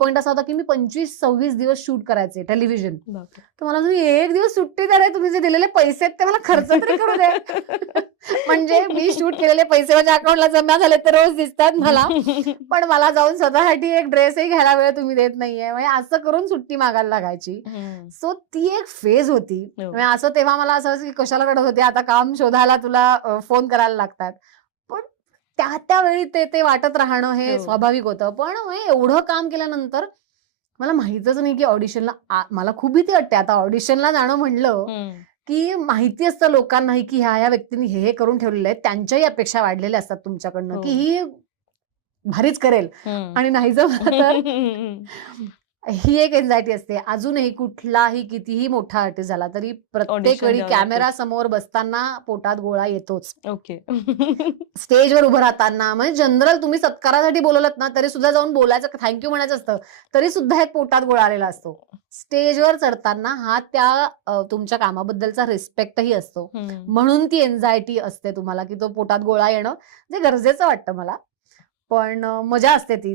Point असा होता की मी 25-26 दिवस शूट करायचे टेलिव्हिजन. बापरे. तर मला तुम्ही एक दिवस सुट्टी द्या रे, तुम्ही जे दिलेले पैसे आहेत ते मला खर्च तरी करू द्या. म्हणजे मी शूट केलेले पैसे माझ्या अकाउंटला जमा झाले तर रोज दिसतात मला. पण मला जाऊन स्वतःसाठी एक ड्रेसही घ्यायला वेळ तुम्ही देत नाहीये. म्हणजे असं करून सुट्टी मागायला लागायची. हं. सो ती एक फेज होती. हो. म्हणजे असं तेव्हा मला असं की कशाला रडत होते, आता काम शोधायला तुला फोन करायला लागतात. पण त्यावेळी ते वाटत राहणं हे हो. स्वाभाविक होतं. पण म्हणजे एवढं काम केल्यानंतर मला माहीतच नाही की ऑडिशनला मला खूप भीती वाटते. आता ऑडिशनला जाणं म्हणलं, हं. की माहिती असतं लोकांनाही की ह्या व्यक्तींनी हे करून ठेवलेलं आहे. त्यांच्याही अपेक्षा वाढलेल्या असतात तुमच्याकडनं, की हो. ही भारीच करेल हं. आणि नाही जमलं तर ही एक अँक्झायटी असते. अजूनही कुठलाही कितीही मोठा आर्टिस्ट झाला तरी प्रत्येक ऑडिशन वेळी द्यावं लागतं. कॅमेरा समोर बसताना पोटात गोळा येतोच. ओके. स्टेजवर उभं राहताना म्हणजे जनरल तुम्ही सत्कारासाठी बोलवलत ना, तरी सुद्धा जाऊन बोलायचं, थँक यू म्हणायचं असतं. तरी सुद्धा एक पोटात गोळा आलेला असतो. स्टेजवर चढताना हा तुमच्या कामाबद्दलचा रिस्पेक्टही असतो. हं. म्हणून ती अँक्झायटी असते तुम्हाला, की तो पोटात गोळा येणं जे गरजेचं वाटतं मला. पण मजा असते ती.